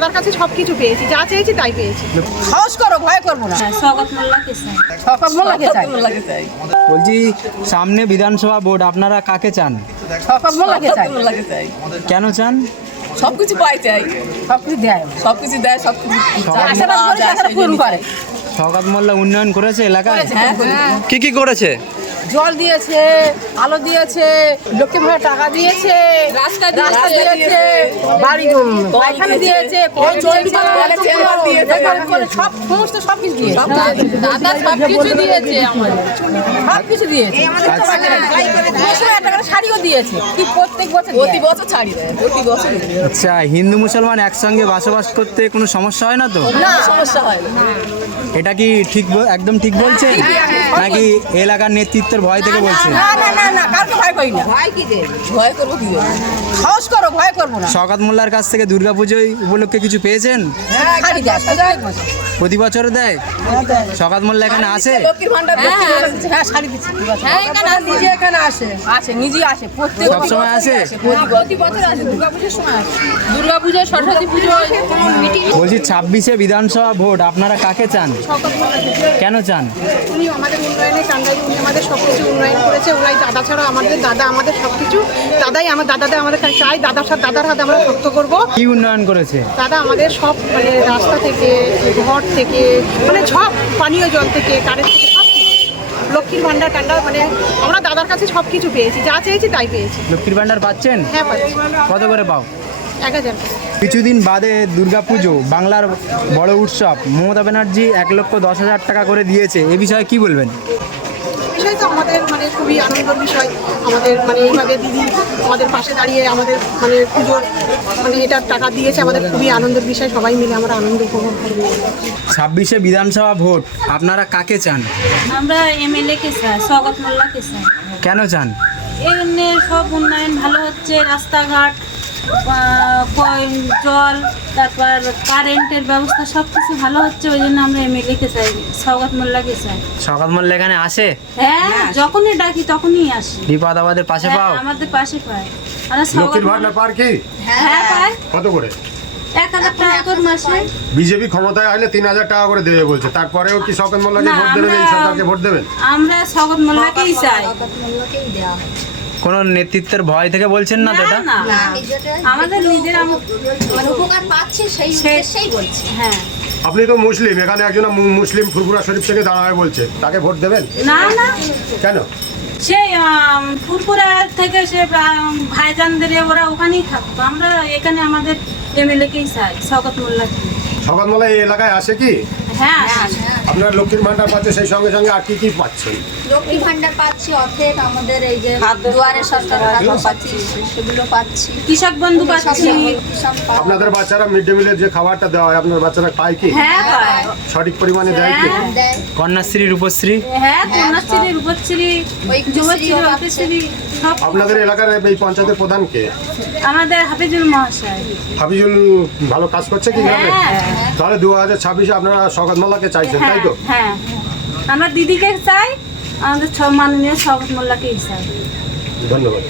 দাদার কাছে সবকিছু পেয়েছি, যা চেয়েছি তাই পেয়েছি। সাহস করো, ভয় করবো না। স্বাগত মোল্লাকে চাই। শওকত মোল্লাকে চাই। বলছি সামনে বিধানসভা ভোট, আপনারা কাকে চান? শওকত মোল্লাকে চাই। কেন চান? সবকিছু পাই চাই, সবকিছু দেয়, সবকিছু দেয়, সবকিছু আশীর্বাদ করে সেটা পূরণ করে। শওকত মোল্লা উন্নয়ন করেছে এলাকায়? হ্যাঁ, কি কি করেছে? জল দিয়েছে, আলো দিয়েছে, লক্ষ্মী ভাড়া টাকা দিয়েছে, রাস্তা দিয়েছে, বাড়ি পায়খানা দিয়েছে, সব সমস্ত সবকিছু দিয়েছে। দাদা সবকিছু দিয়েছে, সবকিছু দিয়েছে। একটা শাড়িও দিয়েছে, কি প্রত্যেক বছর প্রতি বছর শাড়ি দেয়, প্রতি বছর। আচ্ছা, হিন্দু মুসলমান একসঙ্গে বসবাস করতে কোনো সমস্যা হয় না তো? না, সমস্যা হয় না। এটা কি ঠিক একদম ঠিক বলছেন নাকি এলাকার নেতৃত্বের ভয় থেকে বলছেন? না না না না, কাউকে ভয় করি না। ভয় কি যে? ভয় করবো কি? সাহস করো, ভয় করবো না। শওকত মোল্লার কাছ থেকে দুর্গাপুজোয় উপলক্ষে কিছু পেয়েছেন? শাড়ি দেয়, প্রতি বছর দেয়? শওকত মোল্লা এখানে আসে? লক্ষ্মীর ভান্ডার হ্যাঁ, শাড়ি দিচ্ছে। হ্যাঁ, নিজে এখানে আসে, নিজে আসে, প্রত্যেক সবসময় আসে? প্রতি বছর আসে, দুর্গাপুজোর সময় আসে, দুর্গাপুজো, সরস্বতী পুজো, কোনো মিটিং। বলছি 26শে বিধানসভা ভোট, আপনারা কাকে চান? শওকত মোল্লাকে। কেন চান? উনি আমাদের উন্নয়নে কান্দাই, উনি আমাদের সব কিছু উন্নয়ন করেছে। ওনাই দাদা ছাড়া আমাদের দাদা, আমাদের সব কিছু দাদাই, আমার দাদাদের আমাদের চাই। দাদার হাতে আমরা ভক্ত করবো। কি উন্নয়ন করেছে? দাদা আমাদের সব মানে রাস্তা থেকে, ঘর থেকে, মানে সব পানীয় জল থেকে, কারেন্ট থেকে সব কিছু। লক্ষ্মীর ভান্ডার টান্ডার, মানে আমরা দাদার কাছে সব কিছু পেয়েছি, যা চেয়েছি তাই পেয়েছি। লক্ষ্মীর ভান্ডার পাচ্ছেন? হ্যাঁ পাচ্ছি। কত করে পাও? 1000। কিছুদিন বাদে দুর্গাপুজো, বাংলার বড় উৎসব, মমতা ব্যানার্জি 1,10,000 টাকা করে দিয়েছে, এ বিষয়ে কি বলবেন? বিষয় তো আমাদের মানে খুবই আনন্দের বিষয়। আমাদের মানে এইভাবে দিদি আমাদের পাশে দাঁড়িয়ে আমাদের মানে পুজোর মানে এটার টাকা দিয়েছে, আমাদের খুবই আনন্দের বিষয়। সবাই মিলে আমরা আনন্দ উপভোগ করবো। 26শে বিধানসভা ভোট, আপনারা কাকে চান? আমরা এমএলএ কে চাই, স্বাগত মোল্লাকে চাই। কেন চান? এখানে সব উন্নয়ন ভালো হচ্ছে, রাস্তাঘাট, জল, তারপর কারেন্টের ব্যবস্থা সব কিছু ভালো হচ্ছে। ওই জন্য আমরা এমএলএ কে চাই, স্বাগত মোল্লাকে চাই। শওকত মোল্লা এখানে আসে? হ্যাঁ, যখনই ডাকি তখনই আসে। বিপদ আপদের পাশে পাও? আমাদের পাশে পায়। আমরা স্বাগত লক্ষ্মীর ভান্ডার পার কি? হ্যাঁ পায়। কত করে? 1000 টাকা করে মাসে। বিজেপি ক্ষমতায় আসলে 3000 টাকা করে দেবে বলছে, তারপরেও কি শওকত মোল্লাকে না, ভোট দেবেন? এই সরকারকে ভোট দেবেন? আমরা স্বাগত মোল্লাকেই চাই। কোন নেতৃত্বের ভয় থেকে বলছেন না তো? এটা না, আমাদের নিজের মানে উপকার পাচ্ছি সেই উদ্দেশ্যেই বলছি। হ্যাঁ। আপনি তো মুসলিম, এখানে একজন মুসলিম ফুরফুরা শরীফ থেকে দাঁড়ায় বলছে, তাকে ভোট দেবেন? না না, কেন? সেই ফুরপুরা থেকে সে ভাইজানদের ওরা ওখানেই থাকতো। আমরা এখানে আমাদের এমএলএকেই চাই, শওকত মোল্লাকে। শওকত মোল্লা এই এলাকায় আসে কি? হ্যাঁ, আপনার লক্ষ্মীর ভান্ডার পাচ্ছে, সেই সঙ্গে সঙ্গে আর কি কি পাচ্ছেন? লক্ষ্মী ভান্ডার পাচ্ছি, অর্থের আমাদের এই যে দুয়ারে সরকার টাকা পাচ্ছি, সেগুলো পাচ্ছি, কৃষক বন্ধু পাচ্ছি। কৃষক আপনাদের বাচ্চারা মিড ডে মিলের যে খাবারটা দেওয়া হয়, আপনার বাচ্চারা পায় কি? হ্যাঁ পায়। সঠিক পরিমাণে দেয় কি? দেয়, কন্যাশ্রী, রূপশ্রী? হ্যাঁ, কন্যাশ্রী, রূপশ্রী, যুবশ্রী, অফিসশ্রী সব। আপনাদের এলাকার এই পঞ্চায়েতের প্রধান কে? আমাদের হাফিজুল মহাশয়। হাফিজুল ভালো কাজ করছে কি গ্রামে? হ্যাঁ। তাহলে 2026-এ আপনারা শওকত মোল্লাকে চাইছেন, তাই তো? হ্যাঁ, আমরা দিদিকে চাই, আমাদের মাননীয় শওকত মোল্লাকেই চাই। ধন্যবাদ।